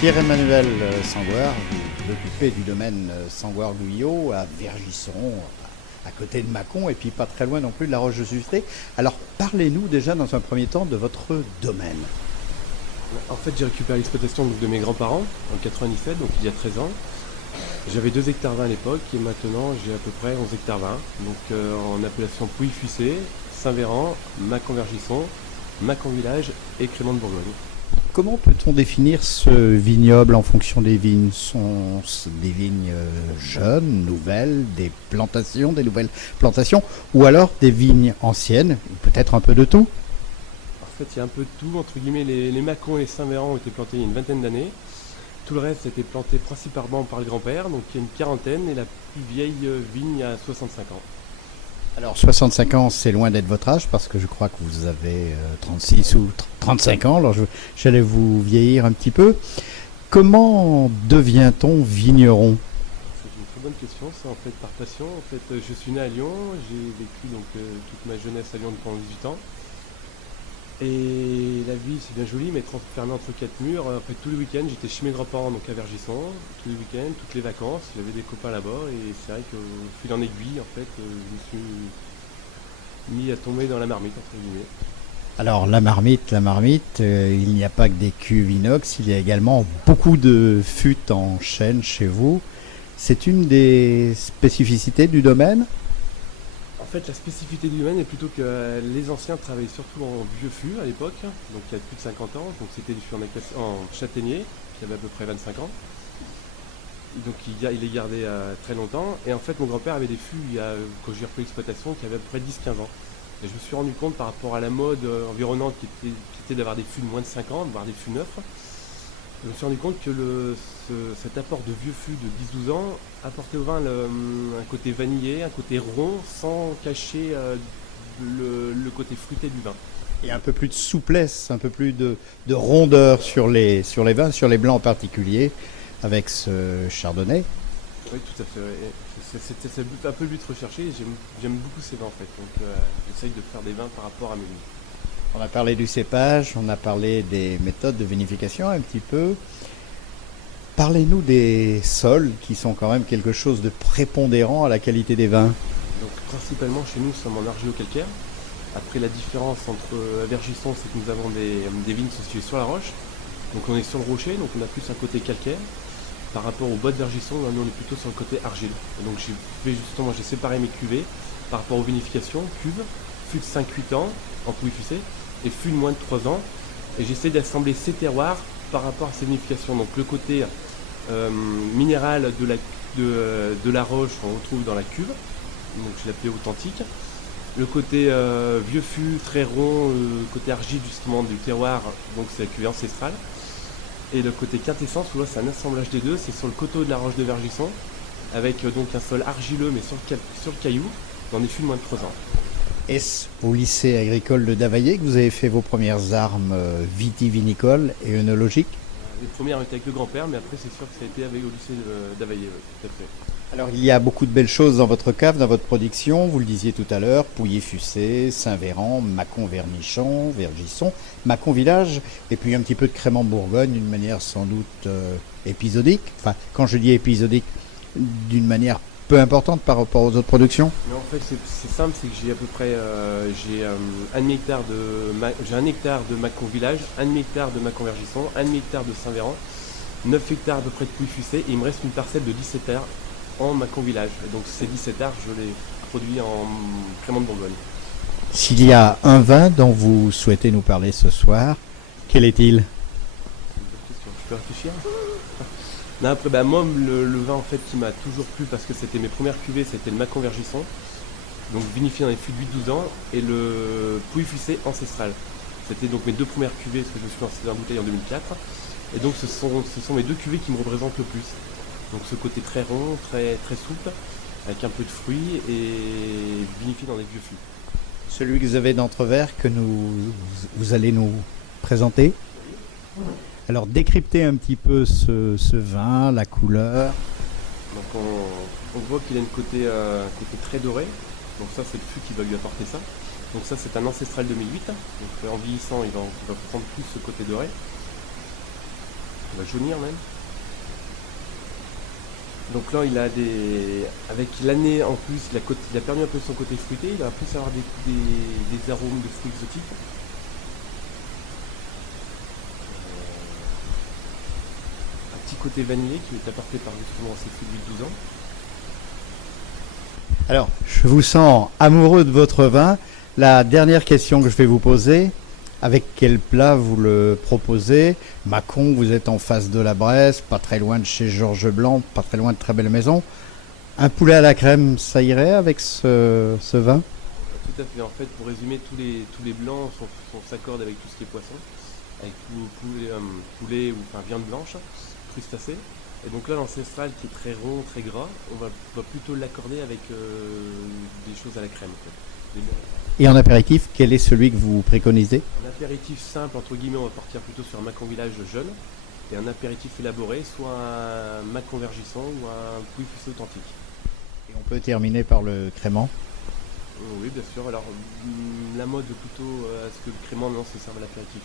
Pierre-Emmanuel Sangoire, vous occupez du domaine Sangoire-Guyot à Vergisson, à côté de Mâcon, et puis pas très loin non plus de la Roche-de-Susseté. Alors parlez-nous déjà dans un premier temps de votre domaine. En fait, j'ai récupéré l'exploitation de mes grands-parents en 97, donc il y a 13 ans. J'avais 2 hectares 20 à l'époque et maintenant j'ai à peu près 11 hectares 20. Donc en appellation Pouilly-Fussé, Saint-Véran, Mâcon-Vergisson, Mâcon-Village et Crémant de Bourgogne. Comment peut-on définir ce vignoble en fonction des vignes? Sont-ce des vignes jeunes, nouvelles, des nouvelles plantations, ou alors des vignes anciennes, peut-être un peu de tout? En fait, il y a un peu de tout. Entre guillemets, les Mâcon et les Saint-Véran ont été plantés il y a une vingtaine d'années. Tout le reste a été planté principalement par le grand-père, donc il y a une quarantaine, et la plus vieille vigne a 65 ans. Alors 65 ans, c'est loin d'être votre âge, parce que je crois que vous avez 36 ou 35 ans, alors j'allais vous vieillir un petit peu. Comment devient-on vigneron? C'est une très bonne question, ça en fait par passion. En fait, je suis né à Lyon, j'ai vécu donc toute ma jeunesse à Lyon pendant 18 ans. Et la vie c'est bien joli, mais être enfermé entre quatre murs, après tous les week-ends j'étais chez mes grands-parents donc à Vergisson, tous les week-ends, toutes les vacances, j'avais des copains là-bas et c'est vrai qu'au fil en aiguille en fait je me suis mis à tomber dans la marmite entre guillemets. Alors la marmite, il n'y a pas que des cuves inox, il y a également beaucoup de fûts en chêne chez vous. C'est une des spécificités du domaine? En fait la spécificité du domaine est plutôt que les anciens travaillaient surtout en vieux fût à l'époque, donc il y a plus de 50 ans, donc c'était du fût en châtaignier qui avait à peu près 25 ans. Donc il les gardait très longtemps. Et en fait, mon grand-père avait des fûts, quand j'ai repris l'exploitation, qui avaient à peu près 10-15 ans. Et je me suis rendu compte par rapport à la mode environnante qui était d'avoir des fûts de moins de 5 ans, voire des fûts neufs. Je me suis rendu compte que cet apport de vieux fûts de 10-12 ans apportait au vin un côté vanillé, un côté rond, sans cacher le côté fruité du vin. Et un peu plus de souplesse, un peu plus de rondeur sur les vins, sur les blancs en particulier, avec ce chardonnay. Oui, tout à fait. Ouais. C'est un peu le but recherché. Et j'aime beaucoup ces vins en fait. Donc j'essaye de faire des vins par rapport à mes goûts. On a parlé du cépage, on a parlé des méthodes de vinification un petit peu. Parlez-nous des sols qui sont quand même quelque chose de prépondérant à la qualité des vins. Donc principalement chez nous, nous sommes en argilo-calcaire. Après la différence entre Vergisson, c'est que nous avons des vignes situées sur la roche. Donc on est sur le rocher, donc on a plus un côté calcaire. Par rapport au bois de Vergisson, nous on est plutôt sur le côté argile. Et donc j'ai séparé mes cuvées par rapport aux vinifications, cuves, fût de 5-8 ans en Pouilly-Fussé et fût de moins de 3 ans. Et j'essaie d'assembler ces terroirs par rapport à ces vinifications. Donc le côté minéral de la roche qu'on retrouve dans la cuve, donc je l'appelais authentique. Le côté vieux fût, très rond, côté argile justement du terroir, donc c'est la cuvée ancestrale. Et le côté quintessence, où là c'est un assemblage des deux, c'est sur le coteau de la roche de Vergisson, avec donc un sol argileux mais sur le caillou, dans des fûts de moins de 3 ans. Est-ce au lycée agricole de Davaillé que vous avez fait vos premières armes vitivinicoles et œnologiques? Les premières étaient avec le grand-père, mais après c'est sûr que ça a été avec au lycée d'Availlé, tout à fait. Alors il y a beaucoup de belles choses dans votre cave, dans votre production, vous le disiez tout à l'heure, Pouilly-Fussé, Saint-Véran, Vergisson, Mâcon-Village, et puis un petit peu de Crémant-Bourgogne d'une manière sans doute épisodique. Enfin, quand je dis épisodique, d'une manière peu importante par rapport aux autres productions. Mais en fait c'est simple, c'est que j'ai à peu près un demi-hectare j'ai 1 hectare de Mâcon-Village, 1 demi-hectare de Mâcon-Vergisson, 1 demi-hectare de Saint-Véran, 9 hectares à peu près de Pouilly-Fussé, et il me reste une parcelle de 17 hectares en Mâcon Village. Et donc ces 17 hectares, je les produis en Crémant de Bourgogne. S'il y a un vin dont vous souhaitez nous parler ce soir, quel est-il? C'est une bonne question. Je peux réfléchir. Non, après, moi, le vin en fait qui m'a toujours plu parce que c'était mes premières cuvées, c'était le Mâcon Vergisson, donc vinifié dans les fûts de 8-12 ans, et le Pouilly-Fussé ancestral. C'était donc mes 2 premières cuvées, parce que je me suis lancé dans la bouteille en 2004. Et donc ce sont mes 2 cuvées qui me représentent le plus. Donc ce côté très rond, très, très souple, avec un peu de fruits et vinifié dans des vieux fûts. Celui que vous avez d'entrevers que vous allez nous présenter. Alors décryptez un petit peu ce vin, la couleur. Donc on voit qu'il a un côté très doré. Donc ça c'est le fût qui va lui apporter ça. Donc ça c'est un ancestral 2008. Donc en vieillissant il va prendre plus ce côté doré. il va jaunir même. Donc là, il a des, avec l'année en plus, il a perdu un peu son côté fruité, il va plus avoir des arômes de fruits exotiques. Un petit côté vanillé qui est apporté par justement ces fruits de 12 ans. Alors, je vous sens amoureux de votre vin. La dernière question que je vais vous poser, avec quel plat vous le proposez? Mâcon, vous êtes en face de la Bresse, pas très loin de chez Georges Blanc, pas très loin de Très Belle Maison. Un poulet à la crème, ça irait avec ce vin? Tout à fait. En fait, pour résumer, tous les blancs s'accordent avec tout ce qui est poisson, avec poulet ou enfin viande blanche, crustacés. Et donc là, l'ancestral qui est très rond, très gras, va plutôt l'accorder avec des choses à la crème. En fait. Et en apéritif, quel est celui que vous préconisez? Un apéritif simple, entre guillemets, on va partir plutôt sur un Mâcon Village jeune. Et un apéritif élaboré, soit un Mâcon Vergisson ou un Pouilly Fussé authentique. Et on peut terminer par le crément. Oui, bien sûr. Alors, la mode plutôt à ce que le crément, non, se serve à l'apéritif.